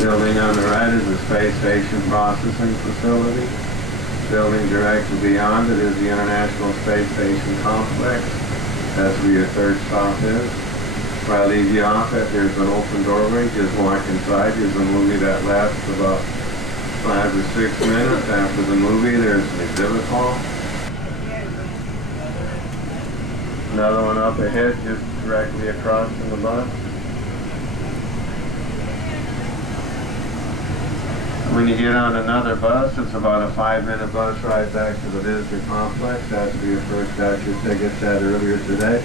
Building on the right is the Space Station processing facility. Building directly beyond it is the International Space Station complex. That's where your third stop is. Where I leave you off at, there's an open doorway. Just walk inside. There's a movie that lasts about 5 or 6 minutes. After the movie, there's an exhibit hall. Another one up ahead, just directly across from the bus. When you get on another bus, it's about a 5-minute bus ride back to the visitor complex. That's where your first got your tickets at earlier today.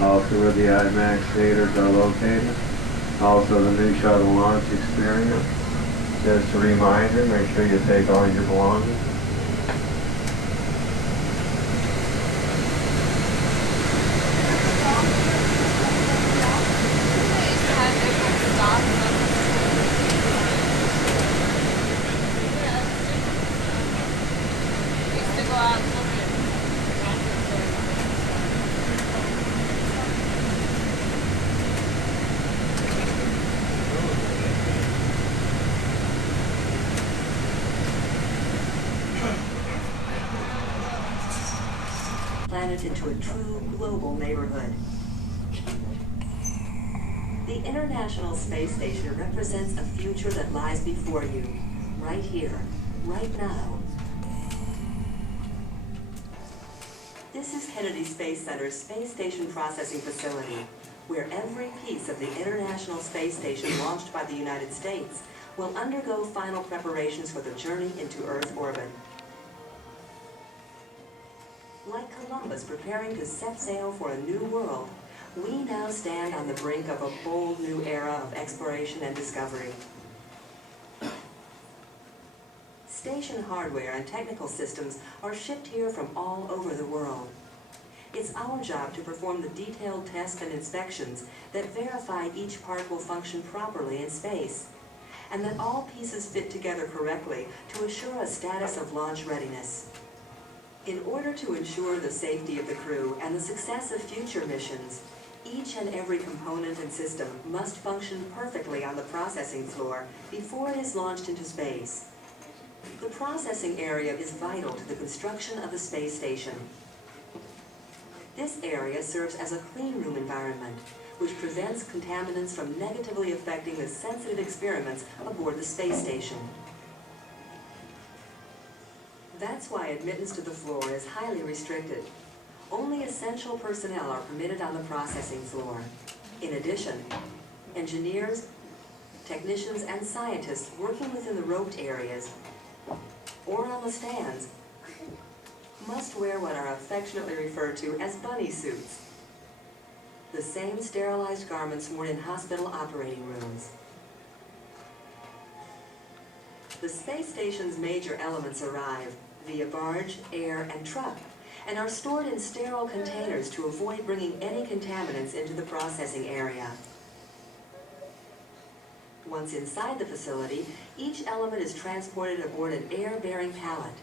Also where the IMAX theaters are located. Also the new shuttle launch experience. Just a reminder, make sure you take all your belongings. Planet into a true global neighborhood. The International Space Station represents a future that lies before you, right here, right now. This is Kennedy Space Center's Space Station Processing Facility, where every piece of the International Space Station launched by the United States will undergo final preparations for the journey into Earth orbit. Like Columbus preparing to set sail for a new world, we now stand on the brink of a bold new era of exploration and discovery. Station hardware and technical systems are shipped here from all over the world. It's our job to perform the detailed tests and inspections that verify each part will function properly in space, and that all pieces fit together correctly to assure a status of launch readiness. In order to ensure the safety of the crew and the success of future missions, each and every component and system must function perfectly on the processing floor before it is launched into space. The processing area is vital to the construction of the space station. This area serves as a clean room environment, which prevents contaminants from negatively affecting the sensitive experiments aboard the space station. That's why admittance to the floor is highly restricted. Only essential personnel are permitted on the processing floor. In addition, engineers, technicians, and scientists working within the roped areas or on the stands must wear what are affectionately referred to as bunny suits, the same sterilized garments worn in hospital operating rooms. The space station's major elements arrive via barge, air, and truck, and are stored in sterile containers to avoid bringing any contaminants into the processing area. Once inside the facility, each element is transported aboard an air-bearing pallet,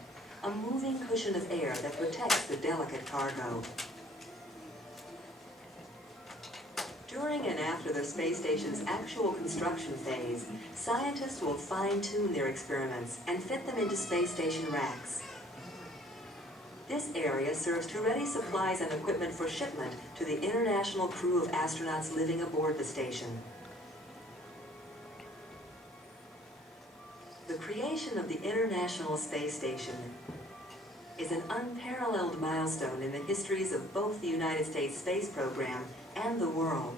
a moving cushion of air that protects the delicate cargo. During and after the space station's actual construction phase, scientists will fine-tune their experiments and fit them into space station racks. This area serves to ready supplies and equipment for shipment to the international crew of astronauts living aboard the station. The creation of the International Space Station is an unparalleled milestone in the histories of both the United States space program and the world.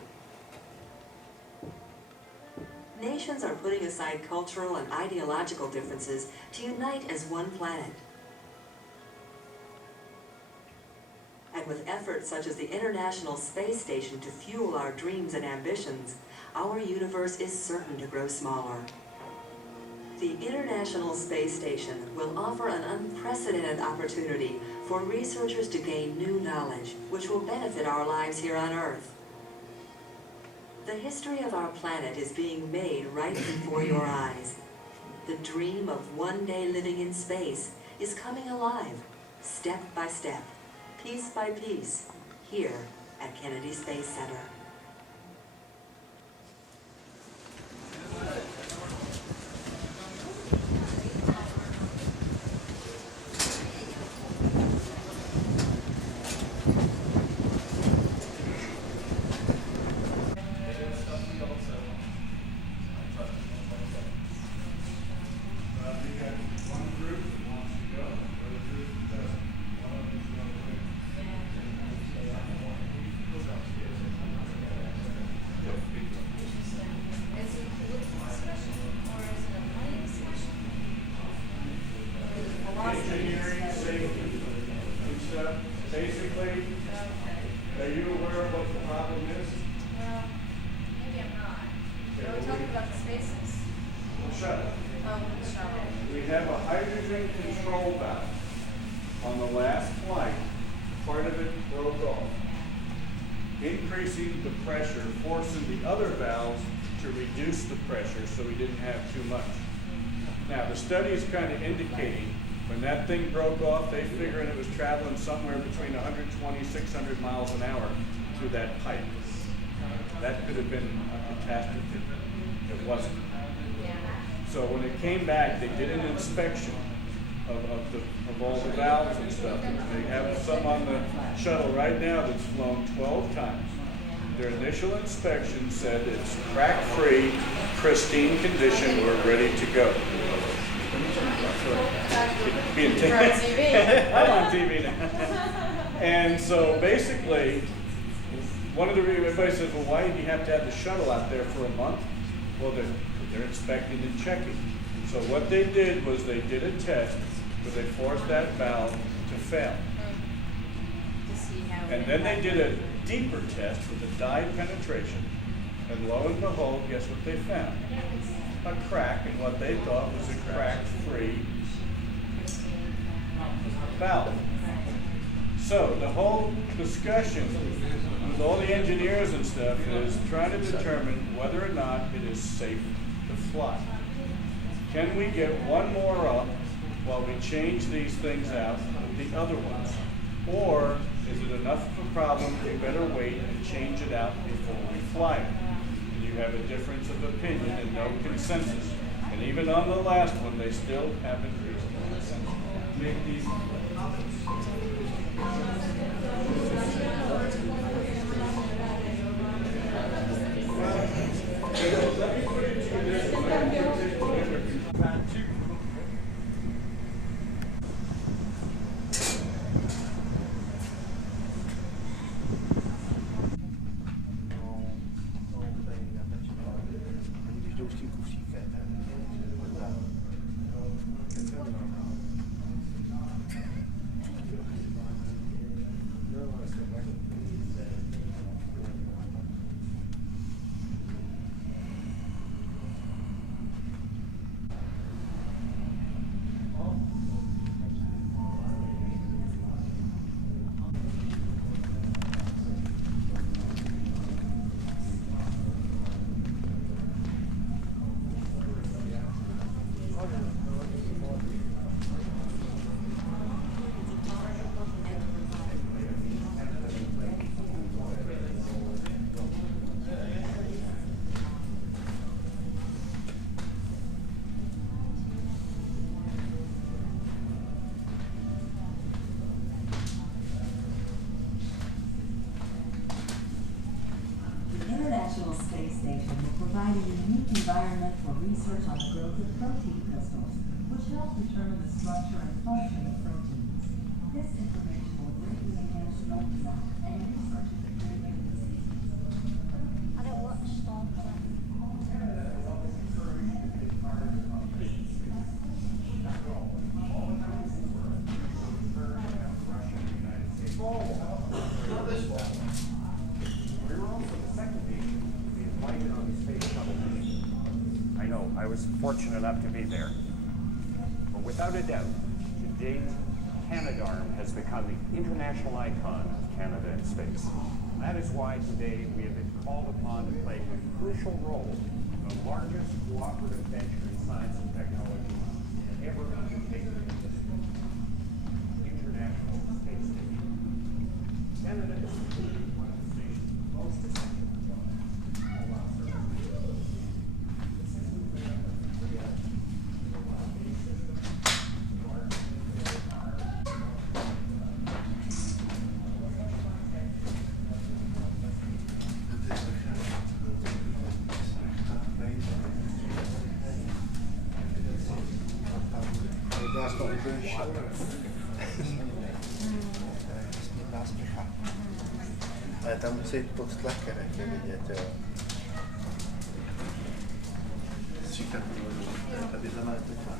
Nations are putting aside cultural and ideological differences to unite as one planet. And with efforts such as the International Space Station to fuel our dreams and ambitions, our universe is certain to grow smaller. The International Space Station will offer an unprecedented opportunity for researchers to gain new knowledge, which will benefit our lives here on Earth. The history of our planet is being made right before your eyes. the dream of one day living in space is coming alive, step by step, piece by piece, here at Kennedy Space Center. Engineering, safety, and stuff. Basically, are you aware of what the problem is? Well, maybe I'm not. Are we talking about the spaces? The shuttle. Oh, the shuttle. We have a hydrogen control valve on the last flight. Part of it broke off, increasing the pressure, forcing the other valves to reduce the pressure so we didn't have too much. Now, the study is kind of indicating when that thing broke off, they figured it was traveling somewhere between 120, 600 miles an hour through that pipe. That could have been a catastrophe. It wasn't. So when it came back, they did an inspection of all the valves and stuff. They have some on the shuttle right now that's flown 12 times. Their initial inspection said it's crack-free, pristine condition, we're ready to go. You're on TV. I'm on TV now. And so basically, one of the reasons everybody says, well, why do you have to have the shuttle out there for a month? Well, they're inspecting and checking. So what they did was they did a test where they forced that valve to fail. To see how. And then they did a deeper test with a dye penetration. And lo and behold, guess what they found? A crack in what they thought was a crack-free valve. So the whole discussion with all the engineers and stuff is trying to determine whether or not it is safe to fly. Can we get one more up while we change these things out with the other ones? Or is it enough of a problem we better wait and change it out before we fly it? And you have a difference of opinion and no consensus. And even on the last one, they still haven't reached a consensus. Make these let me put it to you this way. International Space Station will provide a unique environment for research on the growth of protein crystals, which help determine the structure and function of proteins. This information will greatly enhance drug design and research in the critical diseases. I don't watch Star Trek. I was fortunate enough to be there. But without a doubt, to date, Canadarm has become the international icon of Canada in space. And that is why today we have been called upon to play a crucial role in the largest cooperative venture in science and technology ever undertaken in history. International Space Station. Canada is one of the station's most essential components. All our services. This is Tam musí jít pod tlakem, jak je vidět, jo. Říkat, tady zamáte tlak.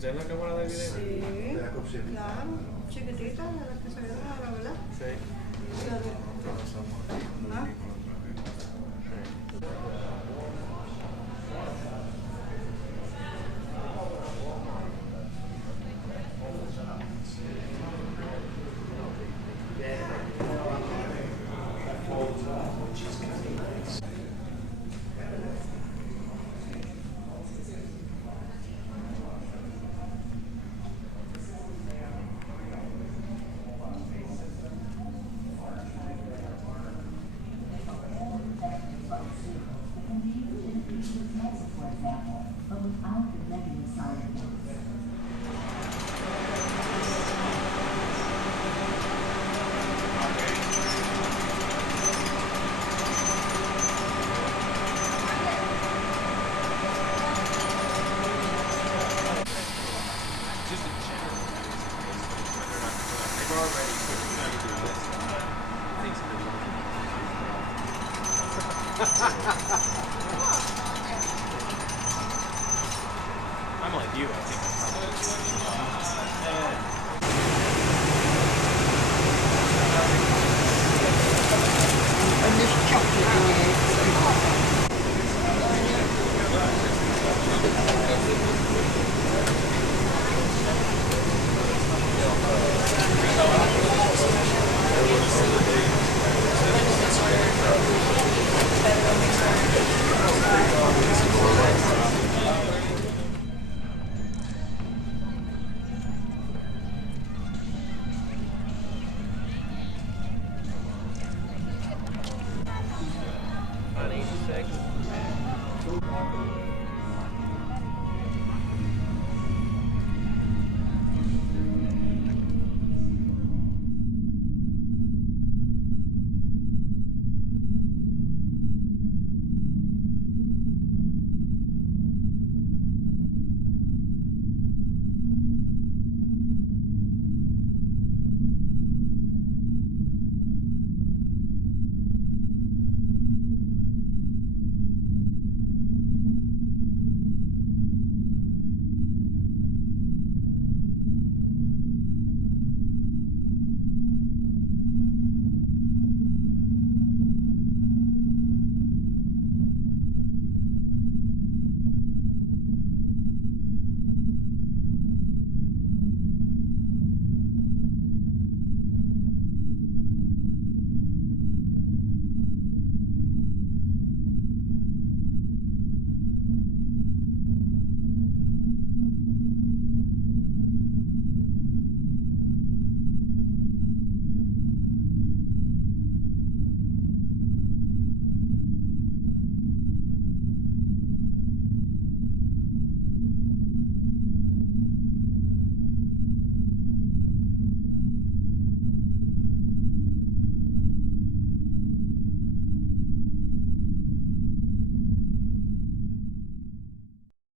¿Ya no acabó la de video? Sí, Jako při- claro, chiquitita, de la que se ve rara, ¿verdad? Sí. La de- ¿Ah? For example, but without the negative side effects. Just a general whether or not they've already put together a list of things that they're looking at. I'm like you, I think And this chocolate. on 86.